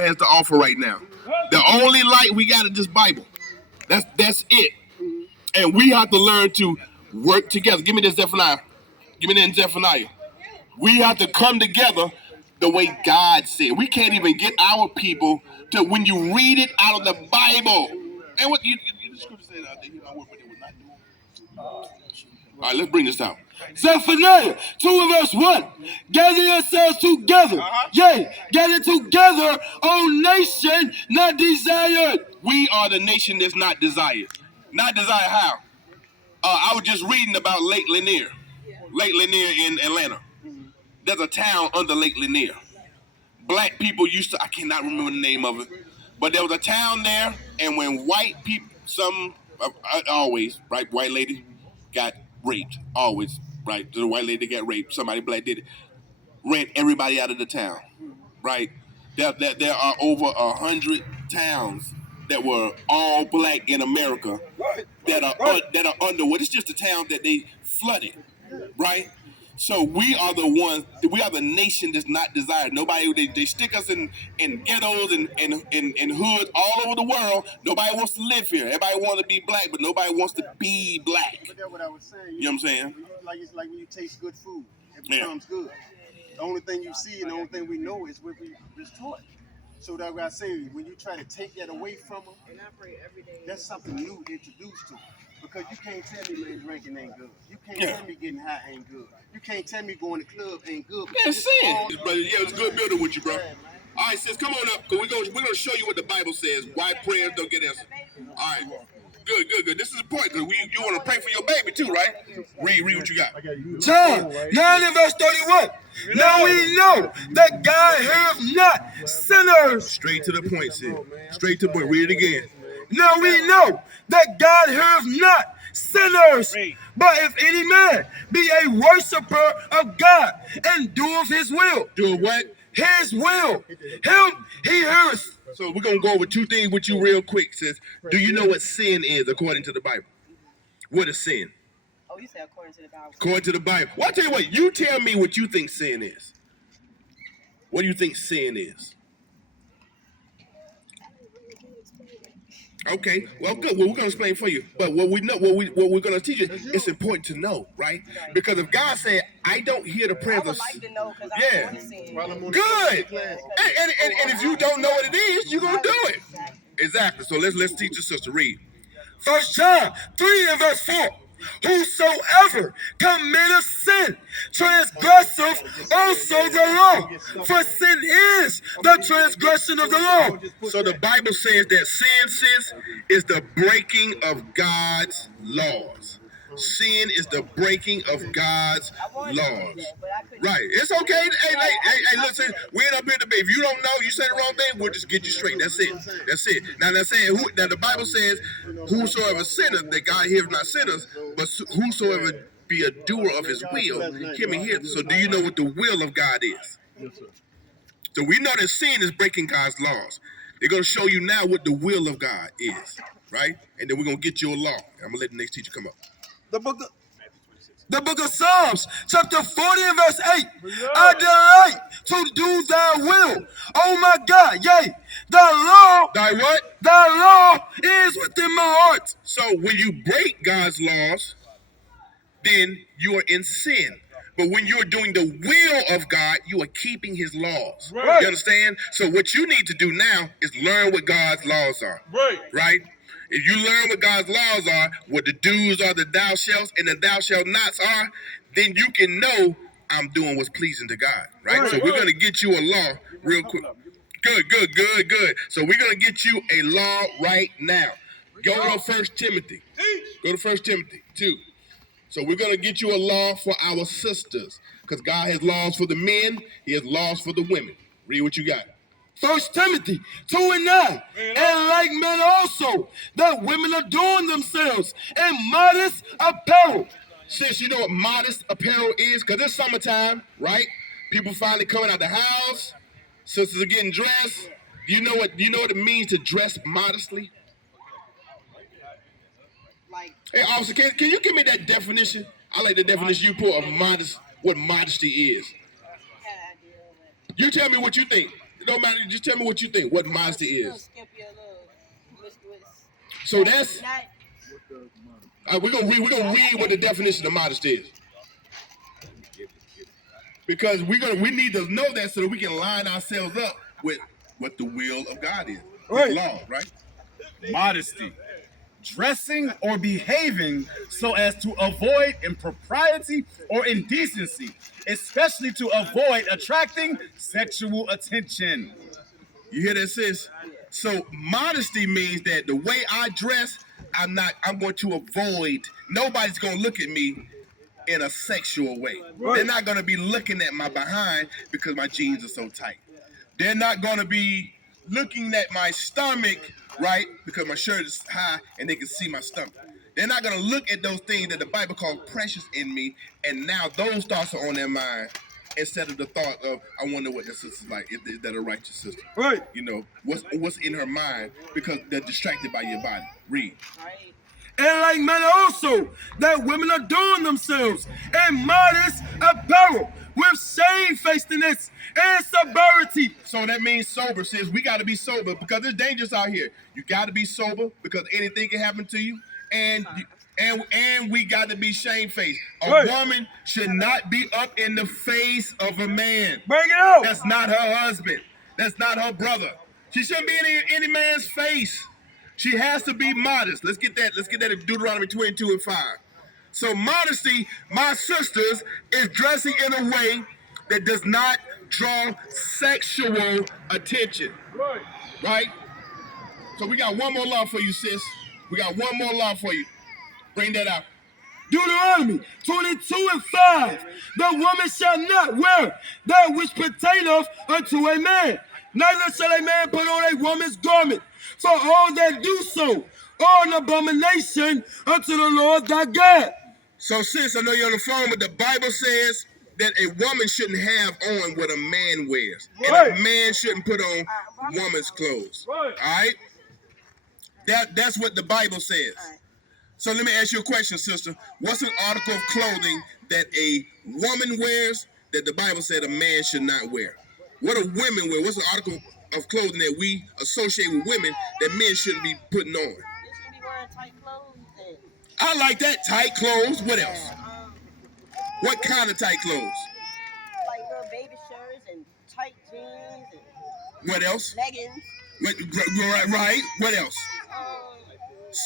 has to offer right now. The only light we got is this Bible. That's it. And we have to learn to work together. Give me this Zephaniah. Give me that in Zephaniah. We have to come together the way God said. We can't even get our people to, when you read it out of the Bible. And what the scripture says out there, my word, but they will not do. All right, let's bring this down. Zephaniah 2 and verse 1. Gather yourselves together. Yea, gather together, O nation not desired. We are the nation that's not desired. Not desired how? I was just reading about Lake Lanier. Lake Lanier in Atlanta. There's a town under Lake Lanier. Black people used to, I cannot remember the name of it, but there was a town there, and when white people, always, right, white lady got raped, always, right, the white lady got raped, somebody black did it, ran everybody out of the town, right? There are over 100 towns that were all black in America that are under what? It's just a town that they flooded, right? So we are the ones, we are the nation that's not desired. Nobody, they stick us in ghettos and hoods all over the world. Nobody wants to live here. Everybody wants to be black, but nobody wants to be black. But that's what I was saying. You know what I'm saying? It's like when you taste good food, it becomes good. The only thing you see and the only thing we know is what we was taught. So that's what I say, when you try to take that away from them, that's something new introduced to them. Because you can't tell me man drinking ain't good. You can't tell me getting high ain't good. You can't tell me going to the club ain't good. Yeah, sin. Brother, yeah, it's good building with you, bro. All right, sis, come on up, because we're gonna show you what the Bible says, why prayers don't get answered. All right. Good. This is important, because you want to pray for your baby too, right? Read what you got. John 9 and verse 31. Now we know that God hears not sinners. Straight to the point, sis. Straight to the point. Read it again. Now we know that God hears not sinners, but if any man be a worshiper of God and doeth his will. Do what? His will. Him he hears. So we're going to go over two things with you real quick, sis. Do you know what sin is according to the Bible? What is sin? Oh, you said according to the Bible. According to the Bible. Well, I'll tell you what. You tell me what you think sin is. What do you think sin is? Okay, well, good. Well, we're gonna explain for you. But what we know, what we're gonna teach you, it's important to know, right? Because if God said, "I don't hear the prayers," I would like to know because yeah, good. And if you don't know what it is, you're gonna do it. Exactly. So let's teach your sister. Read. 1 John 3 and verse 4. Whosoever committeth sin transgresseth also the law, for sin is the transgression of the law. So the Bible says that sin, sis, is the breaking of God's laws. Sin is the breaking of God's laws. Right. It's okay. Hey, listen, we ain't up here to debate. If you don't know, you say the wrong thing, we'll just get you straight. That's it. Now that's saying now the Bible says, whosoever sinneth, that God hears not sinners, but whosoever be a doer of his will, hear me here. So do you know what the will of God is? Yes, sir. So we know that sin is breaking God's laws. They're going to show you now what the will of God is, right? And then we're going to get you a law. I'm going to let the next teacher come up. The book of Psalms, chapter 40 and verse 8. I delight to do thy will. Oh my God, yea, thy law. Thy what? Thy law is within my heart. So when you break God's laws, then you are in sin. But when you're doing the will of God, you are keeping his laws. Right. You understand? So what you need to do now is learn what God's laws are. Right? If you learn what God's laws are, what the do's are, the thou shalt, and the thou shalt nots are, then you can know I'm doing what's pleasing to God, right? So we're going to get you a law real quick. Good. So we're going to get you a law right now. Go to 1 Timothy. Go to 1 Timothy 2. So we're going to get you a law for our sisters, because God has laws for the men. He has laws for the women. Read what you got. 1 Timothy 2 and 9. And like men also, that women adorn themselves in modest apparel. Sis, you know what modest apparel is? Because it's summertime, right? People finally coming out the house. Sisters are getting dressed. Do you know what it means to dress modestly? Hey, officer, can you give me that definition? I like the definition you put of modest, what modesty is. You tell me what you think. don't matter. Just tell me what you think. What modesty is. Skimpy, a little promiscuous. So that's. Not, We're gonna read what the definition of modesty is. Because we need to know that so that we can line ourselves up with what the will of God is. Right. Law, right? Modesty. Dressing or behaving so as to avoid impropriety or indecency, especially to avoid attracting sexual attention. You hear that, sis? So modesty means that the way I dress, I'm going to avoid, nobody's going to look at me in a sexual way. Right. They're not going to be looking at my behind because my jeans are so tight. They're not going to be looking at my stomach, right, because my shirt is high and they can see my stomach. They're not going to look at those things that the Bible calls precious in me, and now those thoughts are on their mind instead of the thought of, I wonder what this sister's like. Is that a righteous sister? Right. You know, what's in her mind, because they're distracted by your body. Read. right. And like men also, that women adorn themselves in modest apparel with shamefacedness and sobriety. So that means sober, sis. We got to be sober because it's dangerous out here. You got to be sober because anything can happen to you, and we got to be shamefaced. A Right. woman should not be up in the face of a man. Bring it out. That's not her husband. That's not her brother. She shouldn't be in any man's face. She has to be modest. Let's get that in Deuteronomy 22 and 5. So modesty, my sisters, is dressing in a way that does not draw sexual attention. Right? So we got one more law for you, sis. We got one more law for you. Bring that out. Deuteronomy 22 and 5. The woman shall not wear that which pertaineth unto a man. Neither shall a man put on a woman's garment. For all that do so are an abomination unto the Lord thy God. So sis, I know you're on the phone, but the Bible says that a woman shouldn't have on what a man wears. Right. And a man shouldn't put on woman's clothes. Right. All right? That's what the Bible says. So let me ask you a question, sister. What's an article of clothing that a woman wears that the Bible said a man should not wear? What do women wear? What's an article of clothing that we associate with women that men shouldn't be putting on? They shouldn't be wearing tight clothes. And, I like that. Tight clothes. What else? What kind of tight clothes? like little baby shirts and tight jeans and What else? leggings. Right. What else?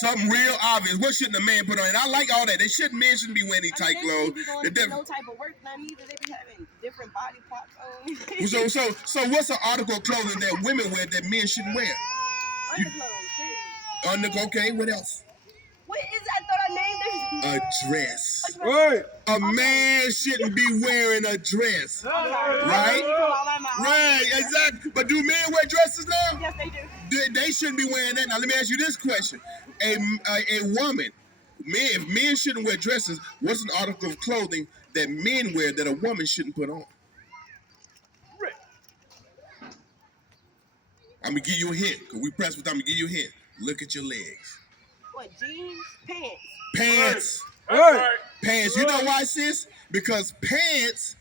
Something real obvious. What shouldn't a man put on? And I like all that. Men shouldn't be wearing these tight clothes. They be going no type of work done either. They be having different body parts on. So what's an article of clothing that women wear that men shouldn't wear? Underclothes. Okay. What else? What is that? I thought I named A dress. Right. A man shouldn't be wearing a dress. Right? Right, exactly. But do men wear dresses now? Yes, they do. They shouldn't be wearing that. Now let me ask you this question. A woman, if men shouldn't wear dresses, what's an article of clothing that men wear that a woman shouldn't put on? I'm going to give you a hint. Because we pressed with I'm going to give you a hint. Look at your legs. What, jeans? Pants. Pants. Right. Pants. You know why, sis? Because pants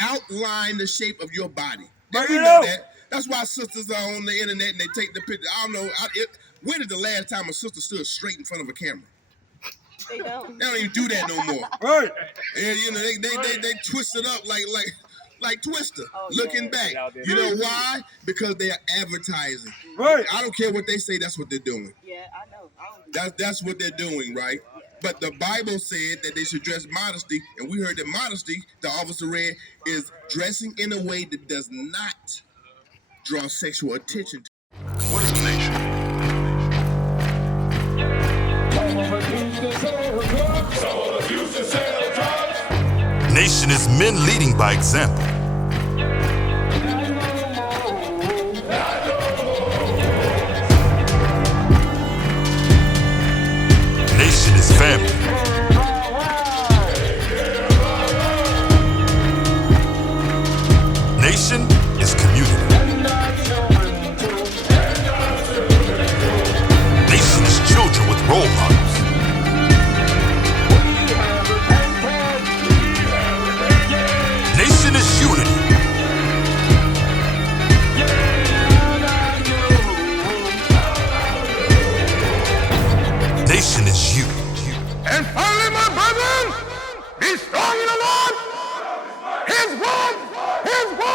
outline the shape of your body. Now, we know that. That's why sisters are on the internet and they take the picture. I don't know. When is the last time a sister stood straight in front of a camera? They don't. They don't even do that no more. Right. And you know they twist it up like Twister, looking back. You know why? Because they are advertising. Right. I don't care what they say. That's what they're doing. Yeah, I know. I don't do That's what they're doing, right? But the Bible said that they should dress modesty, and we heard that modesty, the officer read, is dressing in a way that does not draw sexual attention. What is a nation? Nation is men leading by example. Nation is family. Nation is community. Nation is children with role models. Nation is unity. word, his word.